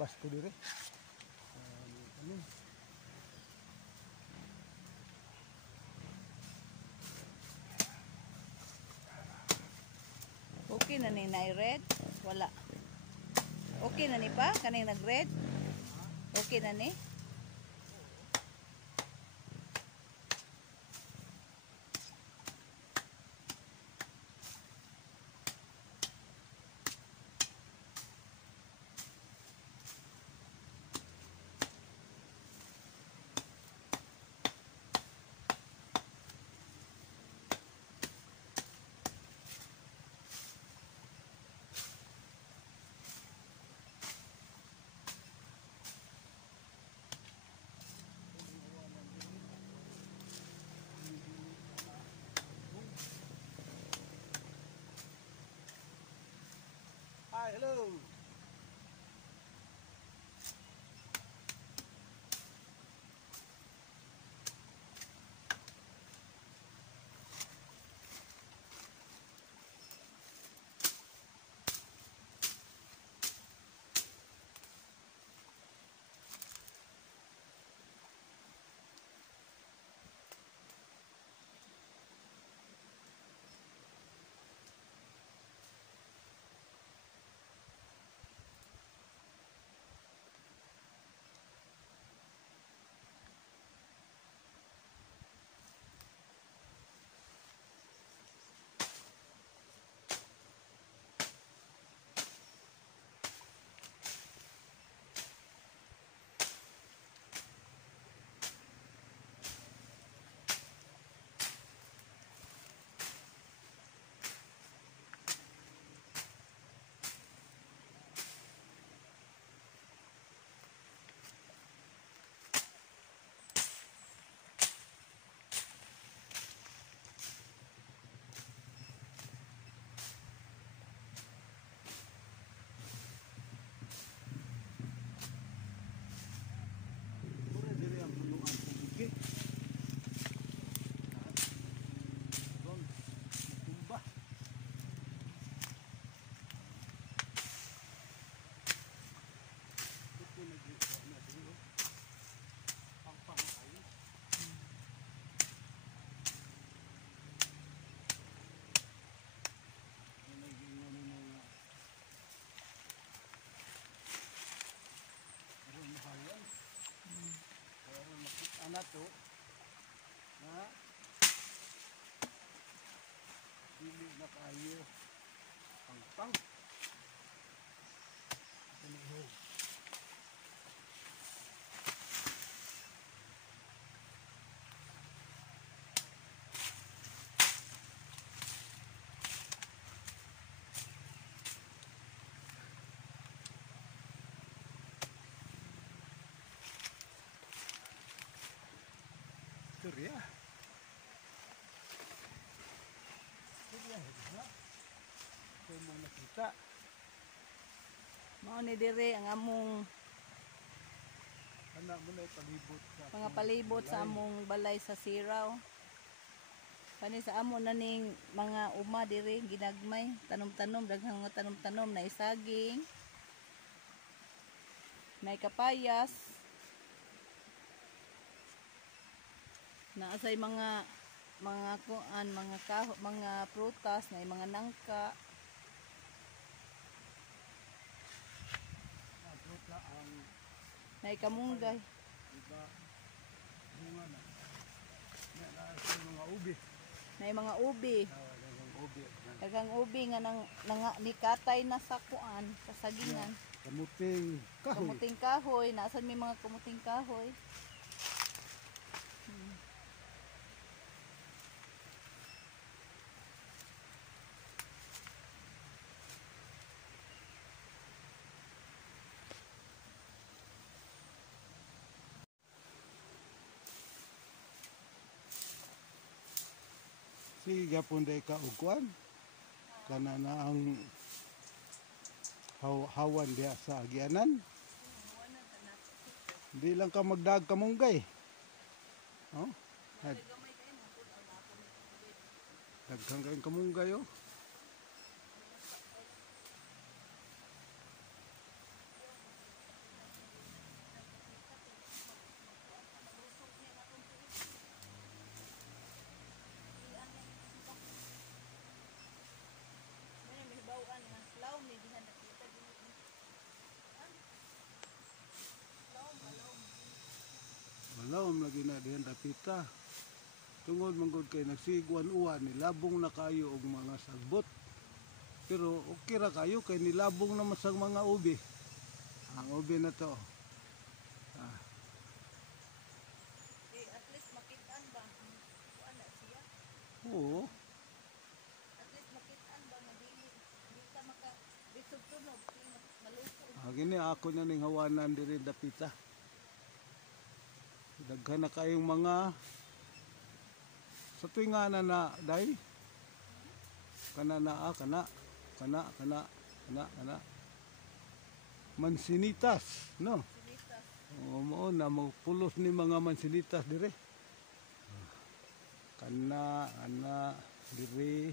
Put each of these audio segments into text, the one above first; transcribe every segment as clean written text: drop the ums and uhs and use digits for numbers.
labas ko dire. Ano? Okay na ni red? Wala. Okay na ni pa? Kaning nag-red? Okay na ni? Hi, hello. Mura dire ang punuan ng bukid. Ron, matumba. Ito nag-iwa na dito. Pang kayo. Naging mga aron mahayan. Pero makita na to na dili na kayo pang ano. Surya. Surya, ha? Ito mo nakita. Mao ni dire ang among Anak mo na palibot sa mga palibot sa among balay sa Siraw. Kani sa amo na ning mga uma dire ginagmay, tanom-tanom, daghang mga tanom-tanom na isaging, may kapayas, naasay mga kuan, mga prutas, na mga nangka. Nagruta ang May kamunggay. iba bunga na. Sa mga ubi. May mga ubi. Mga ubi. Daghang ubi nga nikatay na sa kuan, sa sagingan. Kamuting kahoy. Kamuting kahoy, naasan may mga kamuting kahoy. Sige gapon day ka ugkuan. Kana na ang hawan diya sa agianan. Hindi lang ka magdag kamunggay. Oh? Daghang kayong kamunggay oh. ubi na diyan dapita. Tungod manggod kay nagsiguan-uwan nilabong na kayo og mga sagbot. Pero okay ra kayo kay nilabong naman sa mga ubi. Ang ubi na to. Ah, Eh, at least makitaan ba? Kuan na siya. oo. At least makitaan ba nga dili ka maka bisog tunog, maluto. Gini ako na ning hawanan diri dapita. Daghan na kayong mga sa tuwinga na day. Kana mansinitas, no? Sinitas. Oo, mo na magpulos ni mga mansinitas dire. Ana dire.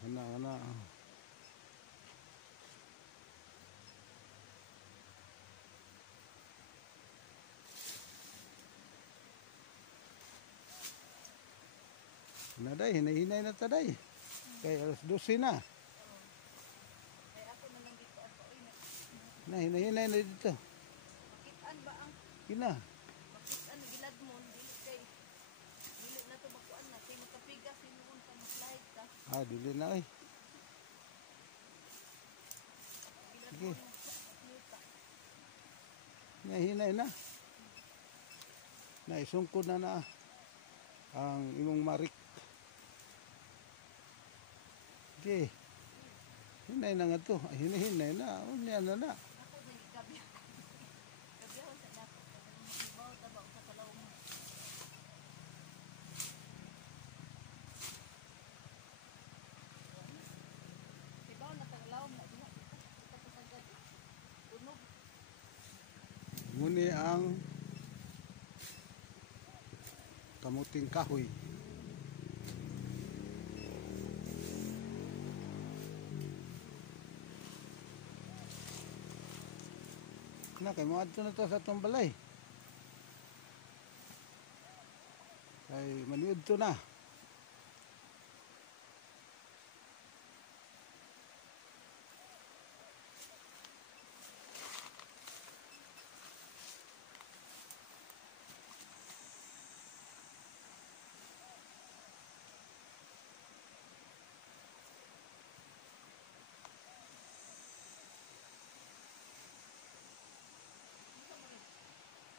Kana. Na day, hinahinay na ta day. Kay alas 12 na. Ay ako na lang dito ako Na hinahinay na dito. makitaan ba ang Kina. makitaan gilad mo dili na to bakuan na kay makapigas sinuon pa maslahid ka. Dili na ay. Gilad Sige. mo muta. Hinahinay na. Naisungkod na ang imong marik. Okay. Hinay na nga to. Hinay na. Unya na. Ako na gabi. Gabi sa nako. Ibaw ta ba sa kalaw mo. Ibaw na taglaw mo diha. Tapos ang gabi. Tunog. Muni ang kamuting kahoy. Na kay mo adto na to sa atong balay. Kay maniud to na.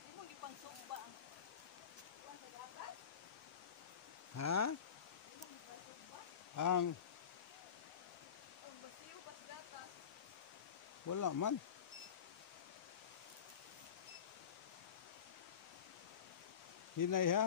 Imo gipang sugba ang kuan sa dagat. Ha? Imo gipang sugba. Ang Ang basiyo pas gatas. wala man. Hinay ha?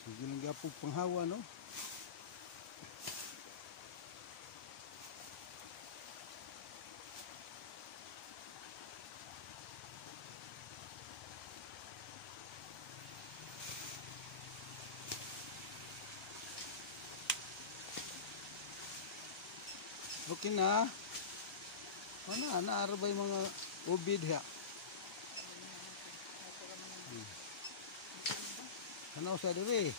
Sige lang gapo panghawa no. Okay na. Ano arabay mga ubid ha. Ano sa diri?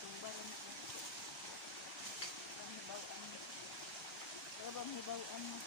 Tumbalan ko. Ang hibaw-an mo. Pero bang hibaw-an mo?